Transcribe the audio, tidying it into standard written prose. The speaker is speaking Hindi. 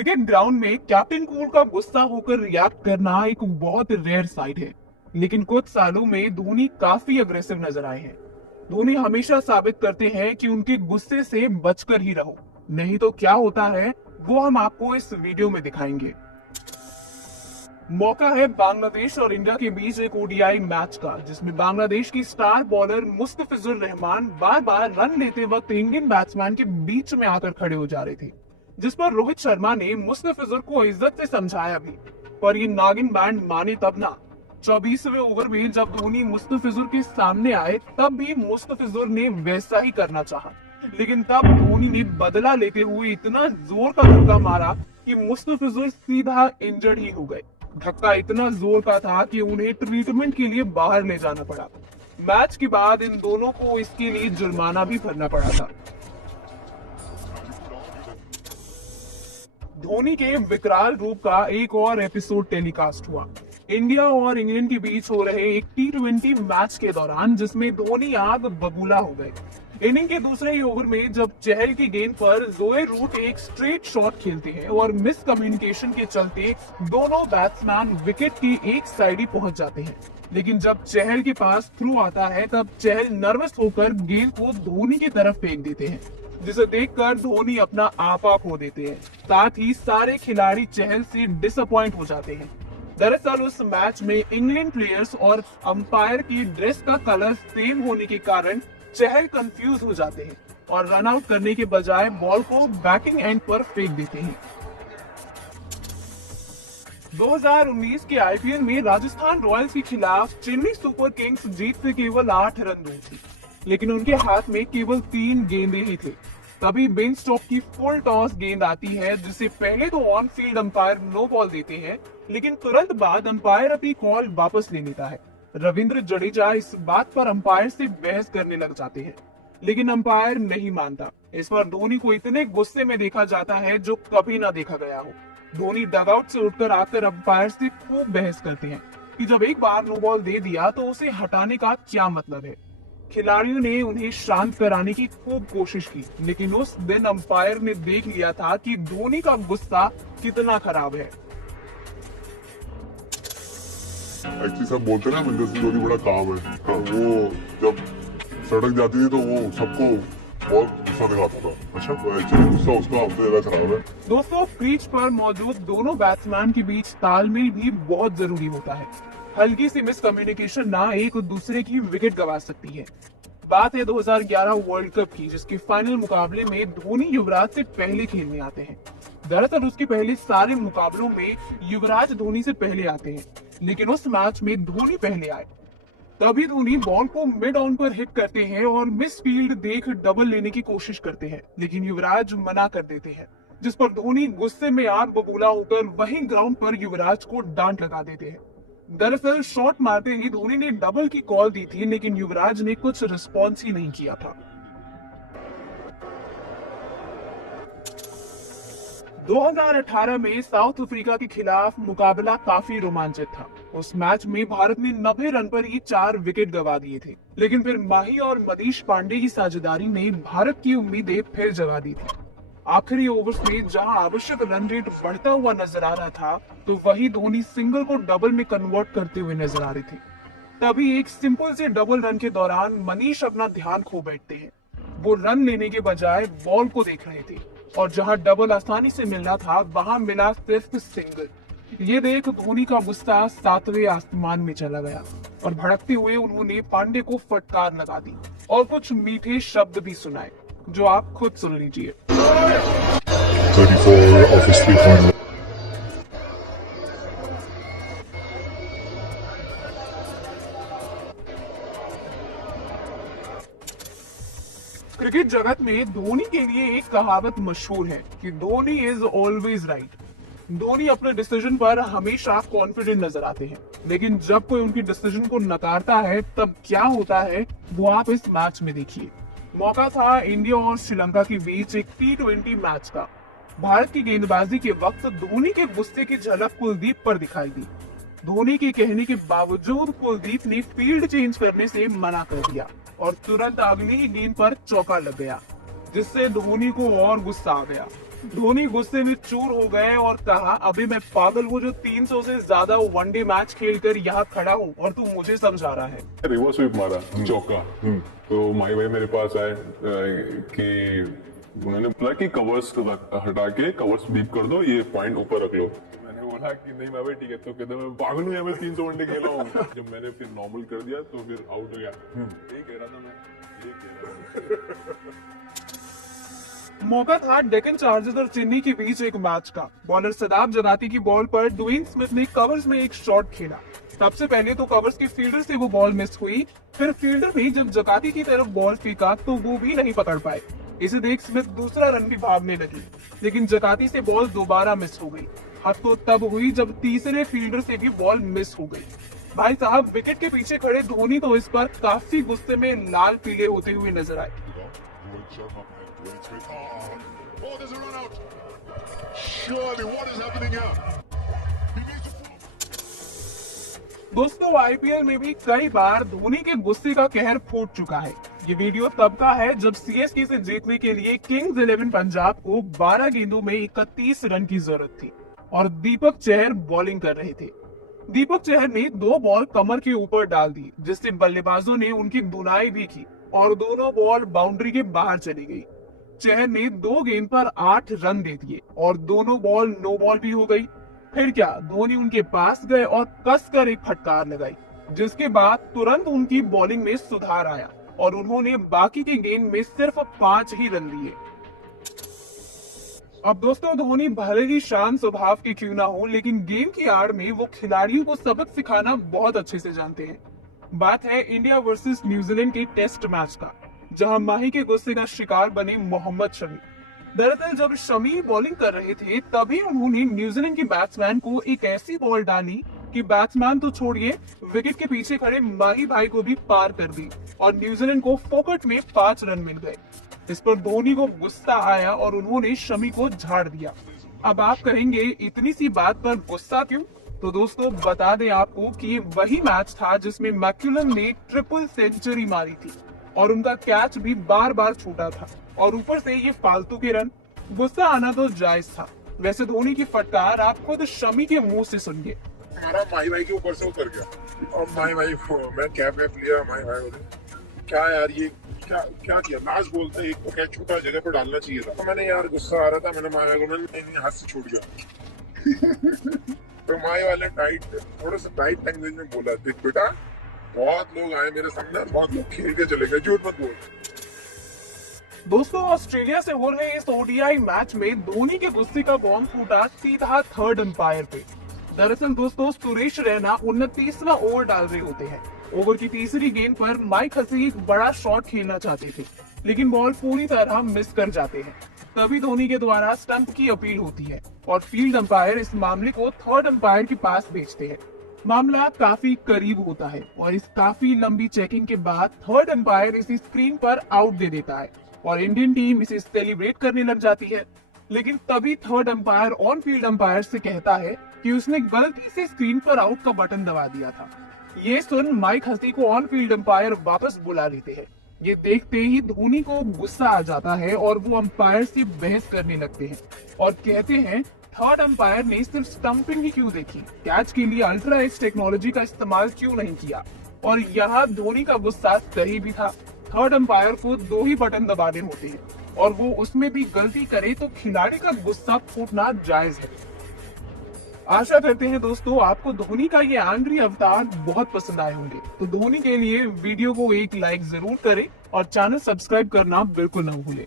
क्रिकेट ग्राउंड में कैप्टन कूल का गुस्सा होकर रिएक्ट करना एक बहुत रेयर साइट है, लेकिन कुछ सालों में धोनी काफी अग्रेसिव नजर आए हैं। धोनी हमेशा साबित करते हैं कि उनके गुस्से से बचकर ही रहो, नहीं तो क्या होता है वो हम आपको इस वीडियो में दिखाएंगे। मौका है बांग्लादेश और इंडिया के बीच एक ओडीआई मैच का, जिसमें बांग्लादेश की स्टार बॉलर मुस्तफिजुर रहमान बार बार रन लेते वक्त इंडियन बैट्समैन के बीच में आकर खड़े हो जा रहे थे, जिस पर रोहित शर्मा ने मुस्तफिजुर को इज्जत से समझाया भी, पर ये नागिन बैंड माने तब ना। 24वें ओवर में जब धोनी मुस्तफिजुर के सामने आए तब भी मुस्तफिजुर ने वैसा ही करना चाहा, लेकिन तब धोनी ने बदला लेते हुए इतना जोर का धक्का मारा कि मुस्तफिजुर सीधा इंजर्ड ही हो गए। धक्का इतना जोर का था कि उन्हें ट्रीटमेंट के लिए बाहर ले जाना पड़ा। मैच के बाद इन दोनों को इसके लिए जुर्माना भी भरना पड़ा था। धोनी के विकराल रूप का एक और एपिसोड टेलीकास्ट हुआ इंडिया और इंग्लैंड के बीच हो रहे एक टी20 मैच के दौरान, जिसमें धोनी आग बबूला हो गए। इनिंग के दूसरे ही ओवर में जब चहल की गेंद पर जोए रूट एक स्ट्रेट शॉट खेलते हैं और मिस कम्युनिकेशन के चलते दोनों बैट्समैन विकेट की एक साइड ही पहुंच जाते हैं, लेकिन जब चहल के पास थ्रू आता है तब चहल नर्वस होकर गेंद को धोनी की तरफ फेंक देते हैं, जिसे देखकर धोनी अपना आपा खो देते हैं। साथ ही सारे खिलाड़ी चहल से डिसअपॉइंट हो जाते हैं। दरअसल उस मैच में इंग्लैंड प्लेयर्स और अंपायर की ड्रेस का कलर सेम होने के कारण चहल कंफ्यूज हो जाते हैं और रन आउट करने के बजाय बॉल को बैटिंग एंड पर फेंक देते हैं। 2019 के आईपीएल में राजस्थान रॉयल्स के खिलाफ चेन्नई सुपर किंग्स जीत से केवल 8 रन दूर थी, लेकिन उनके हाथ में केवल 3 गेंदें ही थे। तभी बेन स्टोक्स की फुल टॉस गेंद आती है, जिसे पहले तो on field umpire no ball देते हैं, लेकिन तुरंत बाद अंपायर अपनी कॉल वापस ले लेता है। रविंद्र जडेजा इस बात पर अंपायर से बहस करने लग जाते हैं, लेकिन अंपायर नहीं मानता। इस पर धोनी को इतने गुस्से में देखा जाता है जो कभी ना देखा गया हो। धोनी डगआउट से उठकर आकर अंपायर से खूब बहस करते हैं कि जब एक बार नो बॉल दे दिया तो उसे हटाने का क्या मतलब है। खिलाड़ियों ने उन्हें शांत कराने की खूब कोशिश की, लेकिन उस दिन अंपायर ने देख लिया था कि धोनी का गुस्सा कितना खराब है। एक्चुअली सब बोलते हैं ना महेंद्र सिंह धोनी बड़ा काम है। वो जब सड़क जाती थी तो वो सबको बहुत गुस्सा दिखाता था। अच्छा, तो एक्चुअली गुस्सा उसका सबसे ज्यादा खराब है। दोस्तों, क्रीज पर मौजूद दोनों बैट्समैन के बीच तालमेल भी बहुत जरूरी होता है। हल्की सी मिसकम्युनिकेशन ना एक दूसरे की विकेट गंवा सकती है। बात है 2011 वर्ल्ड कप की, जिसके फाइनल मुकाबले में धोनी युवराज से पहले खेलने आते हैं। दरअसल उसके पहले सारे मुकाबलों में युवराज धोनी से पहले आते हैं, लेकिन उस मैच में धोनी पहले आए। तभी धोनी बॉल को मिड ऑन पर हिट करते हैं और मिस फील्ड देख डबल लेने की कोशिश करते हैं, लेकिन युवराज मना कर देते हैं, जिस पर धोनी गुस्से में आग बबूला होकर वहीं ग्राउंड पर युवराज को डांट लगा देते हैं। दरअसल शॉट मारते ही धोनी ने डबल की कॉल दी थी, लेकिन युवराज ने कुछ रिस्पॉन्स ही नहीं किया था। 2018 में साउथ अफ्रीका के खिलाफ मुकाबला काफी रोमांचक था। उस मैच में भारत ने 90 रन पर ही 4 विकेट गंवा दिए थे, लेकिन फिर माही और मनीष पांडे की साझेदारी ने भारत की उम्मीदें फिर जगा दी थी। आखिरी ओवर्स में जहां आवश्यक रन रेट बढ़ता हुआ नजर आ रहा था, तो वही धोनी सिंगल को डबल में कन्वर्ट करते हुए नजर आ रहे थे। तभी एक सिंपल से डबल रन के दौरान मनीष अपना ध्यान खो बैठते हैं। वो रन लेने के बजाय बॉल को देख रहे थे, और जहां डबल आसानी से मिलना था वहां मिला सिर्फ सिंगल। ये देख धोनी का गुस्सा 7वें आसमान में चला गया और भड़कते हुए उन्होंने पांडे को फटकार लगा दी और कुछ मीठे शब्द भी सुनाए, जो आप खुद सुन लीजिए। 34 office 3.1. क्रिकेट जगत में धोनी के लिए एक कहावत मशहूर है कि Dhoni is always right. Dhoni अपने डिसीजन पर हमेशा कॉन्फिडेंट नजर आते हैं, लेकिन जब कोई उनकी डिसीजन को नकारता है तब क्या होता है वो आप इस मैच में देखिए। मौका था इंडिया और श्रीलंका के बीच एक टी20 मैच का। भारत की गेंदबाजी के वक्त धोनी के गुस्से की झलक कुलदीप पर दिखाई दी। धोनी के कहने के बावजूद कुलदीप ने फील्ड चेंज करने से मना कर दिया और तुरंत अगली ही गेंद पर चौका लग गया, जिससे धोनी को और गुस्सा आ गया। धोनी गुस्से में चूर हो गए और कहा, अभी मैं पागल हूँ जो 300 से ज्यादा वनडे मैच खेलकर यहाँ खड़ा हूँ और तू मुझे समझा रहा है। रिवर्स स्वीप मारा चौका। तो माही भाई मेरे पास आए कि उन्होंने बोला कि कवर्स हटा के कवर्स बीप कर दो, ये पॉइंट ऊपर रख लो। मैंने बोला कि नहीं मैं भाई ठीक है, तो कहते मैं पागल हूँ, मैं 300 वनडे खेला हूँ। जब मैंने फिर नॉर्मल कर दिया तो फिर आउट हो गया। ये कह रहा था मैं, ये कह रहा था। मौका था डेक्कन चार्जर्स और चेन्नई के बीच एक मैच का। बॉलर सदाब जगाती की बॉल पर ड्वेन स्मिथ ने कवर्स में एक शॉट खेला। सबसे पहले तो कवर्स के फील्डर से वो बॉल मिस हुई, फिर फील्डर भी जब जगाती की तरफ बॉल फेंका तो वो भी नहीं पकड़ पाए। इसे देख स्मिथ दूसरा रन भी भागने लगी, लेकिन जगाती से बॉल दोबारा मिस हो गई। हद तो तब हुई जब तीसरे फील्डर से भी बॉल मिस हो गई। भाई साहब, विकेट के पीछे खड़े धोनी तो इस पर काफी गुस्से में लाल पीले होते हुए नजर आए। Rohit Sharma and Dwayne Smith. Oh, there's a run out. Surely, what is happening here? He needs to pull. दोस्तों, आईपीएल में भी कई बार धोनी के गुस्से का कहर फूट चुका है। ये वीडियो तब का है जब सीएसके से जीतने के लिए किंग्स 11 पंजाब को 12 गेंदों में 31 रन की जरूरत थी और दीपक चहर बॉलिंग कर रहे थे। दीपक चहर ने 2 बॉल कमर के ऊपर डाल दी, जिससे बल्लेबाजों ने उनकी धुनाई भी की और दोनों बॉल बाउंड्री के बाहर चली गई। चहर ने 2 गेंद पर 8 रन दे दिए और दोनों बॉल नो बॉल भी हो गई। फिर क्या, धोनी उनके पास गए और कसकर एक फटकार लगाई, जिसके बाद तुरंत उनकी बॉलिंग में सुधार आया और उन्होंने बाकी के गेंद में सिर्फ 5 ही रन लिए। अब दोस्तों, धोनी भले ही शांत स्वभाव के क्यों ना हो, लेकिन गेम की आड़ में वो खिलाड़ियों को सबक सिखाना बहुत अच्छे से जानते हैं। बात है इंडिया वर्सेस न्यूजीलैंड के टेस्ट मैच का, जहां माही के गुस्से का शिकार बने मोहम्मद शमी। दरअसल जब शमी बॉलिंग कर रहे थे तभी उन्होंने न्यूजीलैंड के बैट्समैन को एक ऐसी बॉल डाली कि बैट्समैन तो छोड़िए, विकेट के पीछे खड़े माही भाई को भी पार कर दी और न्यूजीलैंड को फोकट में 5 रन मिल गए। इस पर धोनी को गुस्सा आया और उन्होंने शमी को झाड़ दिया। अब आप कहेंगे इतनी सी बात पर गुस्सा क्यों? तो दोस्तों, बता दें आपको कि ये वही मैच था जिसमें मैक्यूलम ने ट्रिपल सेंचुरी मारी थी और उनका कैच भी बार बार छूटा था और ऊपर से ये फालतू के रन। गुस्सा आना तो जायज था। वैसे धोनी की फटकार आप खुद शमी के मुंह से सुनिए। हमारा माही भाई के ऊपर से उतर गया और माही भाई मैं कैप वैप लिया। माही भाई बोले क्या यार ये क्या किया, लास्ट बोलते एक तो कैच छूटा, जगह पर डालना चाहिए था। तो मैंने यार गुस्सा आ रहा था, मैंने माही भाई को नहीं हाथ से छूट गया। तो माही वाले थोड़ा सा टाइट लैंग्वेज में बोला, देख बेटा बहुत लोग आए मेरे सामने, बहुत लोग खेल के चले गए, झूठ मत बोल। दोस्तों, ऑस्ट्रेलिया से हो रहे इस ओडीआई मैच में धोनी के गुस्से का बॉम्ब फूटा सीधा थर्ड अंपायर पे। दरअसल दोस्तों, सुरेश रैना 29वां ओवर डाल रहे होते हैं। ओवर की तीसरी गेंद पर माइक हसी एक बड़ा शॉट खेलना चाहते थे, लेकिन बॉल पूरी तरह मिस कर जाते हैं। तभी धोनी के द्वारा स्टंप की अपील होती है और फील्ड अंपायर इस मामले को थर्ड अंपायर के पास भेजते हैं। मामला काफी करीब होता है और इस काफी लंबी चेकिंग के बाद थर्ड अंपायर इसे स्क्रीन पर आउट दे देता है और इंडियन टीम इसे सेलिब्रेट करने लग जाती है। लेकिन तभी third umpire on field umpire से कहता है कि उसने गलती से स्क्रीन पर आउट का बटन दबा दिया था। ये सुन माइक हसी को ऑन फील्ड अंपायर वापस बुला लेते हैं। ये देखते ही धोनी को गुस्सा आ जाता है और वो अंपायर से बहस करने लगते हैं और कहते हैं थर्ड अंपायर ने सिर्फ स्टंपिंग ही क्यों देखी, कैच के लिए अल्ट्रा एज टेक्नोलॉजी का इस्तेमाल क्यों नहीं किया। और यहाँ धोनी का गुस्सा सही भी था। थर्ड अंपायर को 2 ही बटन दबाने होते हैं और वो उसमें भी गलती करे तो खिलाड़ी का गुस्सा फूटना जायज है। आशा करते हैं दोस्तों आपको धोनी का ये एंग्री अवतार बहुत पसंद आए होंगे। तो धोनी के लिए वीडियो को एक लाइक जरूर करें और चैनल सब्सक्राइब करना बिल्कुल न भूलें।